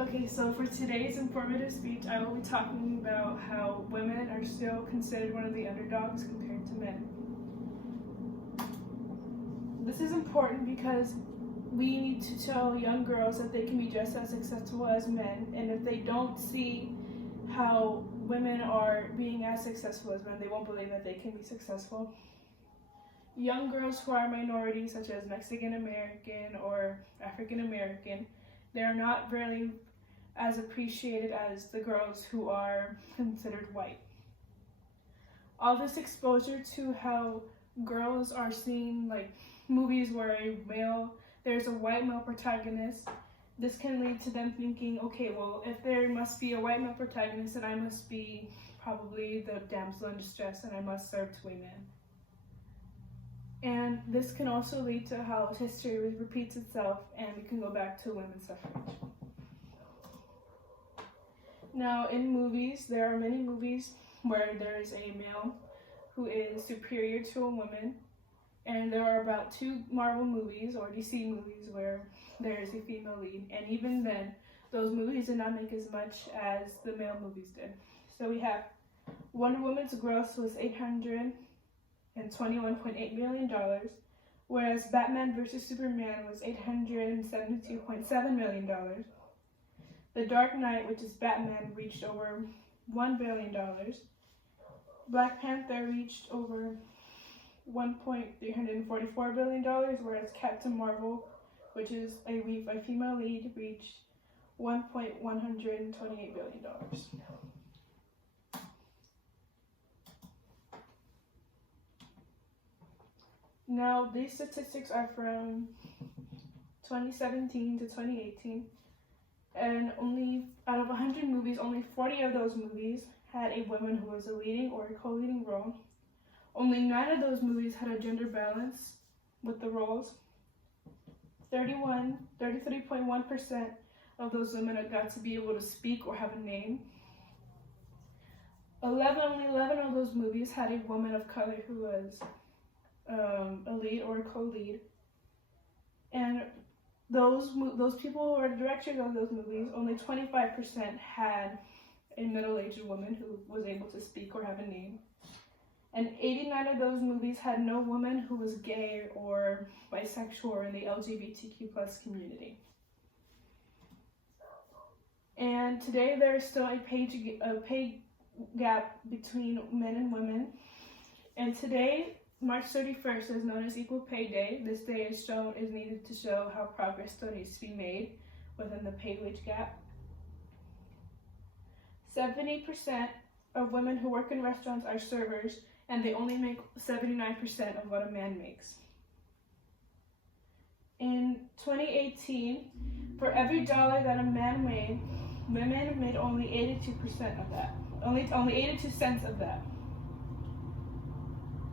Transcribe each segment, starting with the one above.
Okay, so for today's informative speech, I will be talking about how women are still considered one of the underdogs compared to men. This is important because we need to tell young girls that they can be just as successful as men, and if they don't see how women are being as successful as men, they won't believe that they can be successful. Young girls who are minorities, such as Mexican American or African American, they are not really as appreciated as the girls who are considered white. All this exposure to how girls are seen, like movies where there's a white male protagonist, this can lead to them thinking, okay, well, if there must be a white male protagonist, then I must be probably the damsel in distress and I must serve to a man. And this can also lead to how history repeats itself and we can go back to women's suffrage. Now, in movies, there are many movies where there is a male who is superior to a woman, and there are about 2 Marvel movies or DC movies where there is a female lead, and even then, those movies did not make as much as the male movies did. So we have Wonder Woman's gross was $821.8 million, whereas Batman vs. Superman was $872.7 million. The Dark Knight, which is Batman, reached over $1 billion. Black Panther reached over $1.344 billion, whereas Captain Marvel, which is a female lead, reached $1.128 billion. Now, these statistics are from 2017 to 2018. And only out of 100 movies, only 40 of those movies had a woman who was a leading or a co-leading role. Only 9 of those movies had a gender balance with the roles. 33.1% of those women got to be able to speak or have a name. Only 11 of those movies had a woman of color who was a lead or a co-lead. And those people who are the directors of those movies, only 25% had a middle-aged woman who was able to speak or have a name. And 89 of those movies had no woman who was gay or bisexual or in the LGBTQ+ community. And today there is still a pay gap between men and women. And today, March 31st is known as Equal Pay Day. This day is needed to show how progress still needs to be made within the pay wage gap. 70% of women who work in restaurants are servers, and they only make 79% of what a man makes. In 2018, for every dollar that a man made, women made only 82% of that. Only 82 cents of that.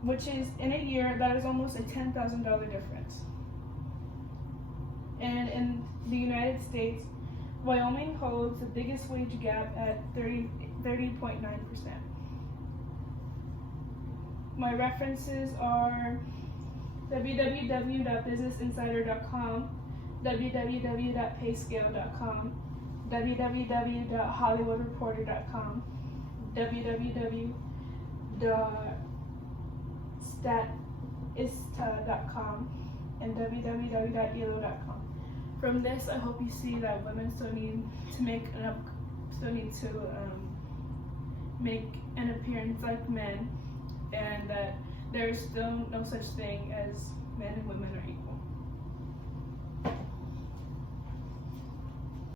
Which is, in a year, that is almost a $10,000 difference. And in the United States, Wyoming holds the biggest wage gap at 30.9%. My references are www.businessinsider.com, www.payscale.com, www.hollywoodreporter.com, www.statista.com, and www.elo.com. From this, I hope you see that women still need to make an appearance like men, and that there is still no such thing as men and women